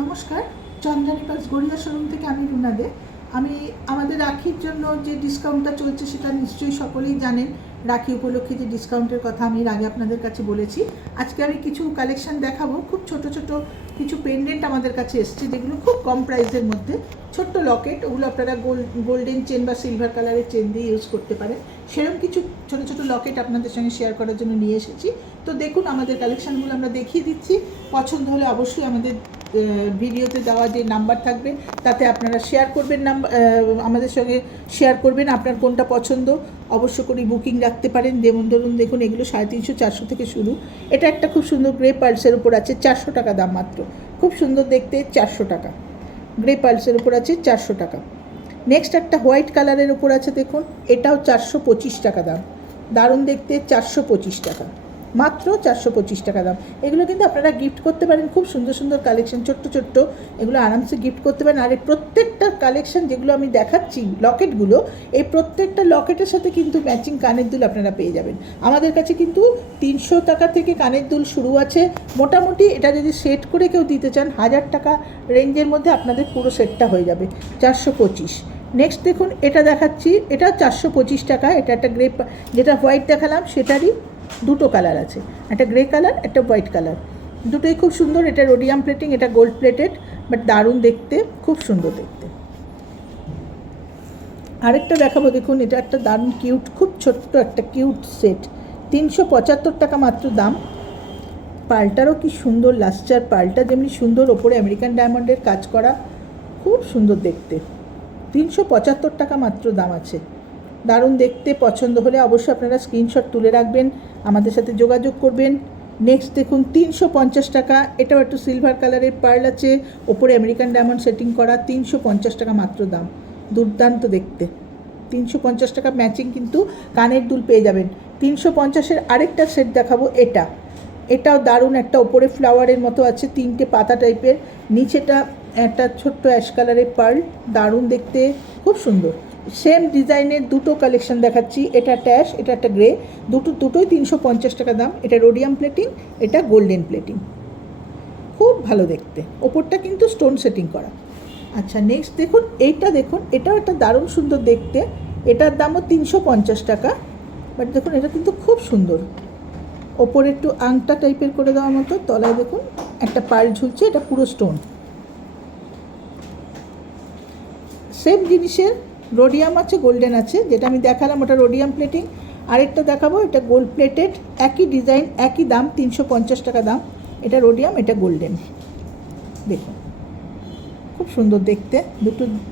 নমস্কার, Chandrani pass Garia showroom থেকে আমি রুনা দে। আমি আমাদের রাখির জন্য যে ডিসকাউন্টটা চলছে সেটা নিশ্চয়ই সকলেই জানেন। রাখি উপলক্ষে যে ডিসকাউন্টের কথা আমি এর আগে আপনাদের কাছে বলেছি। আজকে আমি কিছু কালেকশান দেখাবো। খুব ছোট ছোট কিছু পেন্ডেন্ট আমাদের কাছে এসছে, যেগুলো খুব কম প্রাইসের মধ্যে। ছোট্ট লকেট, ওগুলো আপনারা গোল্ডেন চেন বা সিলভার কালারের চেন দিয়ে ইউজ করতে পারেন। সেরকম কিছু ছোট ছোট লকেট আপনাদের সঙ্গে শেয়ার করার জন্য নিয়ে এসেছি। তো দেখুন, আমাদের কালেকশানগুলো আমরা দেখিয়ে দিচ্ছি। পছন্দ হলে অবশ্যই আমাদের ভিডিওতে দেওয়া যে নাম্বার থাকবে তাতে আপনারা শেয়ার করবেন, আমাদের সঙ্গে শেয়ার করবেন আপনার কোনটা পছন্দ। অবশ্য করে বুকিং রাখতে পারেন। যেমন ধরুন, দেখুন এগুলো 350-400 থেকে শুরু। এটা একটা খুব সুন্দর গ্রে পার্লসের উপর আছে, 400 টাকা দাম মাত্র। খুব সুন্দর দেখতে, 400 টাকা। গ্রে পার্লসের উপর আছে, 400 টাকা। নেক্সট একটা হোয়াইট কালারের উপর আছে, দেখুন এটাও 425 টাকা দাম। দারুণ দেখতে, 425 টাকা মাত্র, 425 টাকা দাম। এগুলো কিন্তু আপনারা গিফট করতে পারেন। খুব সুন্দর সুন্দর কালেকশন, ছোট্ট ছোট্ট, এগুলো আরামসে গিফট করতে পারেন। আর এই প্রত্যেকটা কালেকশন যেগুলো আমি দেখাচ্ছি, লকেটগুলো, এই প্রত্যেকটা লকেটের সাথে কিন্তু ম্যাচিং কানের দুল আপনারা পেয়ে যাবেন। আমাদের কাছে কিন্তু 300 টাকা থেকে কানের দুল শুরু আছে। মোটামুটি এটা যদি সেট করে কেউ দিতে চান, 1000 টাকা রেঞ্জের মধ্যে আপনাদের পুরো সেটটা হয়ে যাবে, 425। নেক্সট দেখুন, এটা দেখাচ্ছি, এটা 425 টাকা। এটা একটা গ্রে, যেটা হোয়াইট দেখালাম সেটারই দুটো কালার আছে, একটা গ্রে কালার, একটা হোয়াইট কালার। দুটোই খুব সুন্দর। এটা রোডিয়াম প্লেটিং, এটা গোল্ড প্লেটেড, বাট দারুণ দেখতে, খুব সুন্দর দেখতে। আরেকটা দেখাবো, দেখুন এটা একটা দারুণ কিউট, খুব ছোট্ট একটা কিউট সেট, 375 টাকা মাত্র দাম। পালটারও কি সুন্দর লাস্টার, পালটা যেমনি সুন্দর, ওপরে আমেরিকান ডায়মন্ডের কাজ করা, খুব সুন্দর দেখতে। 375 টাকা মাত্র দাম আছে। দারুণ দেখতে। পছন্দ হলে অবশ্যই আপনারা স্ক্রিনশট তুলে রাখবেন, আমাদের সাথে যোগাযোগ করবেন। নেক্সট দেখুন, 350 টাকা। এটাও একটু সিলভার কালারের পার্ল আছে, ওপরে আমেরিকান ডায়মন্ড সেটিং করা, 350 টাকা মাত্র দাম। দুর্দান্ত দেখতে, 350 টাকা ম্যাচিং কিন্তু কানের দুল পেয়ে যাবেন। 350-এর আরেকটা সেট দেখাবো, এটাও দারুণ, একটা ওপরে ফ্লাওয়ারের মতো আছে, 3টে পাতা টাইপের, নিচেটা একটা ছোট্ট অ্যাশ কালারের পার্ল, দারুণ দেখতে, খুব সুন্দর। সেম ডিজাইনের দুটো কালেকশন দেখাচ্ছি, এটা একটা অ্যাশ, এটা একটা গ্রে। দুটোই 350 টাকা দাম। এটা রোডিয়াম প্লেটিং, এটা গোল্ডেন প্লেটিং, খুব ভালো দেখতে। ওপরটা কিন্তু স্টোন সেটিং করা। আচ্ছা, নেক্সট দেখুন, দেখুন এটাও একটা দারুণ সুন্দর দেখতে। এটার দামও 350 টাকা, বাট দেখুন এটা কিন্তু খুব সুন্দর। ওপরে একটু আংটা টাইপের করে দেওয়া মতো, তলায় দেখুন একটা পার্ল ঝুলছে, এটা পুরো স্টোন। সেম জিনিসের রোডিয়াম আছে, গোল্ডেন আছে। যেটা আমি দেখালাম ওটা রোডিয়াম প্লেটিং। আরেকটা দেখাবো, এটা গোল্ড প্লেটেড, একই ডিজাইন, একই দাম, 350 টাকা দাম। এটা রোডিয়াম, এটা গোল্ডেন। দেখুন খুব সুন্দর দেখতে,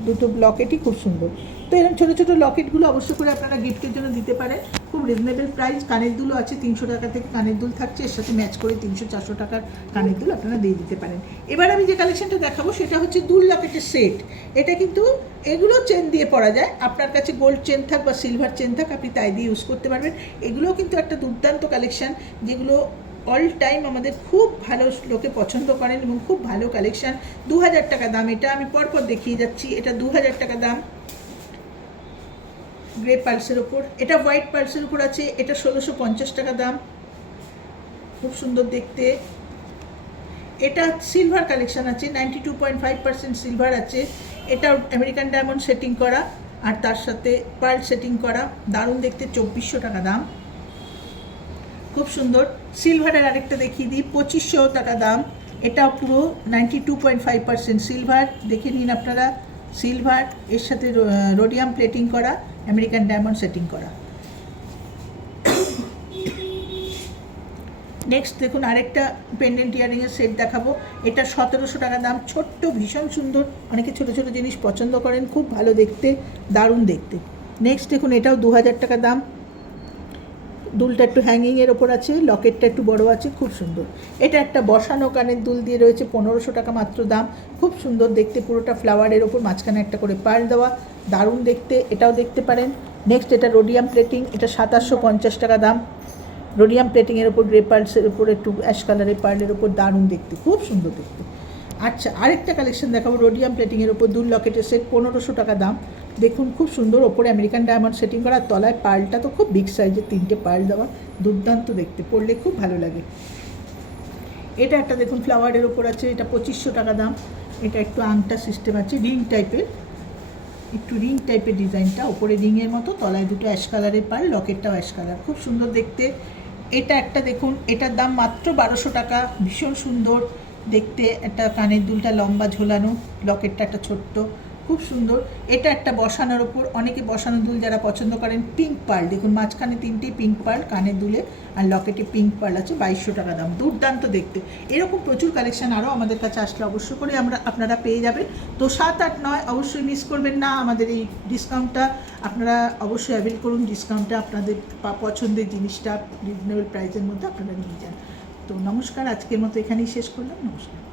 দুটো লকেটই খুব সুন্দর। তো এরকম ছোটো ছোটো লকেটগুলো অবশ্য করে আপনারা গিফটের জন্য দিতে পারেন। খুব রিজনেবল প্রাইস। কানের দুলও আছে, 300 টাকা থেকে কানের দুল থাকছে, এর সাথে ম্যাচ করে 300-400 টাকার কানের দুল আপনারা দিয়ে দিতে পারেন। এবার আমি যে কালেকশনটা দেখাবো সেটা হচ্ছে দুল লকেটের সেট। এটা কিন্তু এগুলো চেন দিয়ে পরা যায়। আপনার কাছে গোল্ড চেন থাক বা সিলভার চেন থাক, আপনি তাই দিয়ে ইউজ করতে পারবেন। এগুলোও কিন্তু একটা দুর্দান্ত কালেকশান, যেগুলো অল টাইম আমাদের খুব ভালো লোকে পছন্দ করেন এবং খুব ভালো কালেকশান। 2000 টাকা দাম। এটা আমি পরপর দেখিয়ে যাচ্ছি। এটা 2000 টাকা দাম, গ্রে পার্লসের ওপর। এটা হোয়াইট পার্লসের উপর আছে, এটা 1650 টাকা দাম, খুব সুন্দর দেখতে। এটা সিলভার কালেকশান আছে, 92.5% সিলভার আছে। এটা আমেরিকান ডায়মন্ড সেটিং করা আর তার সাথে পার্ল সেটিং করা, দারুণ দেখতে, 2400 টাকা দাম, খুব সুন্দর। সিলভারের আরেকটা দেখিয়ে দিই, 2500 টাকা দাম। এটা পুরো 92.5% সিলভার, দেখে নিন আপনারা। সিলভার, এর সাথে রোডিয়াম প্লেটিং করা, আমেরিকান ডায়মন্ড সেটিং করা। নেক্সট দেখুন, আরেকটা পেন্ডেন্ট ইয়ারিংয়ের সেট দেখাবো। এটা 1700 টাকা দাম, ছোট্ট, ভীষণ সুন্দর। অনেকে ছোটো ছোটো জিনিস পছন্দ করেন, খুব ভালো দেখতে, দারুণ দেখতে। নেক্সট দেখুন, এটাও 2000 টাকা দাম। দুলটা একটু হ্যাঙ্গিংয়ের ওপর আছে, লকেটটা একটু বড় আছে, খুব সুন্দর। এটা একটা বসানো কানের দুল দিয়ে রয়েছে, 1500 টাকা মাত্র দাম, খুব সুন্দর দেখতে, পুরোটা ফ্লাওয়ারের ওপর, মাঝখানে একটা করে পার্ল দেওয়া, দারুণ দেখতে। এটাও দেখতে পারেন। নেক্সট এটা রোডিয়াম প্লেটিং, এটা 2750 টাকা দাম। রোডিয়াম প্লেটিংয়ের ওপর গ্রে পার্লসের ওপর একটু অ্যাশ কালারের পার্লের ওপর, দারুণ দেখতে, খুব সুন্দর দেখতে। আচ্ছা, আরেকটা কালেকশন দেখাবো, রোডিয়াম প্লেটিংয়ের ওপর দুল লকেটের সেট, 1500 টাকা দাম। দেখুন খুব সুন্দর, ওপরে আমেরিকান ডায়মন্ড সেটিং করা, তলায় পার্লটা তো খুব বিগ সাইজের, 3টে পার্ল দেওয়া, দুর্দান্ত দেখতে, পরলে খুব ভালো লাগে। এটা একটা দেখুন ফ্লাওয়ারের ওপর আছে, এটা 2500 টাকা দাম। এটা একটু আংটা সিস্টেম আছে, রিং টাইপের, একটু রিং টাইপের ডিজাইনটা, ওপরে রিংয়ের মতো, তলায় দুটো অ্যাশ কালারের পার, লকেটটাও অ্যাশ কালার, খুব সুন্দর দেখতে। এটা একটা দেখুন, এটার দাম মাত্র 1200 টাকা, ভীষণ সুন্দর দেখতে, একটা কানের দুলটা লম্বা ঝোলানো, লকেটটা একটা ছোট্ট, খুব সুন্দর। এটা একটা বসানোর ওপর, অনেকে বসানো দুল যারা পছন্দ করেন, পিঙ্ক পার্ল, দেখুন মাঝখানে 3টে পিঙ্ক পার্ল কানের দুলে, আর লকেটে পিঙ্ক পার্ল আছে, 2200 টাকা দাম, দুর্দান্ত দেখতে। এরকম প্রচুর কালেকশন আরও আমাদের কাছে আসলে অবশ্য করে আপনারা পেয়ে যাবেন। তো 7, 8, 9 অবশ্যই মিস করবেন না, আমাদের এই ডিসকাউন্টটা আপনারা অবশ্যই অ্যাভেল করুন। ডিসকাউন্টে আপনাদের পছন্দের জিনিসটা রিজনেবল প্রাইসের মধ্যে আপনারা নিয়ে যান। তো নমস্কার, আজকের মতো এখানেই শেষ করলাম, নমস্কার।